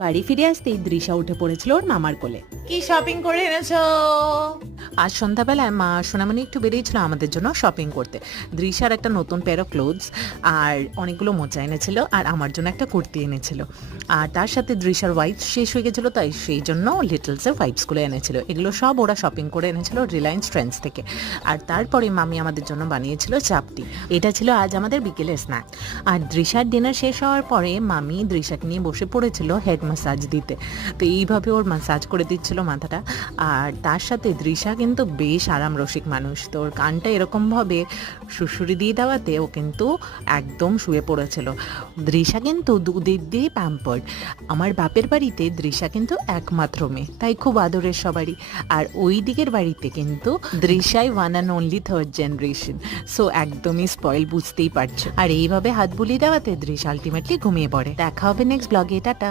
বাড়ি ফিরে আসতেই দৃশা উঠে পড়েছিল ওর মামার কোলে। কি শপিং করে এনেছো? আজ সন্ধ্যাবেলায় মা সোনামণি একটু বেরিয়েছিল আমাদের জন্য শপিং করতে। দৃশ্যার একটা নতুন পেয়ার অফ ক্লোথস আর অনেকগুলো মোজা এনেছিল, আর আমার জন্য একটা কুর্তি এনেছিল। আর তার সাথে দৃশ্যার ওয়াইপস শেষ হয়ে গেছিলো, তাই সেই জন্য লিটলসের ওয়াইপসগুলো এনেছিল। এগুলো সব ওরা শপিং করে এনেছিল রিলায়েন্স ট্রেন্ডস থেকে। আর তারপরে মামি আমাদের জন্য বানিয়েছিল চাপটি। এটা ছিল আজ আমাদের বিকেলের স্ন্যাক। আর দৃশ্যার ডিনার শেষ হওয়ার পরে মামি দৃশ্যাকে নিয়ে বসে পড়েছিল হেড ম্যাসাজ দিতে। তো এইভাবে ওর ম্যাসাজ করে দিচ্ছিল মাথাটা। আর তার সাথে দৃশ্যা কিন্তু বেশ আরাম রসিক মানুষ, তো ওর কানটা এরকমভাবে সুড়সুড়ি দিয়ে দেওয়াতে ও কিন্তু একদম শুয়ে পড়েছিল। দৃশ্যা কিন্তু দুদিক দিয়ে প্যাম্পার্ড। আমার বাপের বাড়িতে দৃশ্যা কিন্তু একমাত্র মেয়ে, তাই খুব আদরের সবারই। আর ওই দিকের বাড়িতে কিন্তু দৃশ্যাই one and only third generation, so একদমই স্পয়েল, বুঝতেই পারছো। আর এইভাবে হাত বুলিয়ে দেওয়াতে দৃশ্যা আলটিমেটলি ঘুমিয়ে পড়ে। দেখা হবে নেক্সট ব্লগে, টাটা।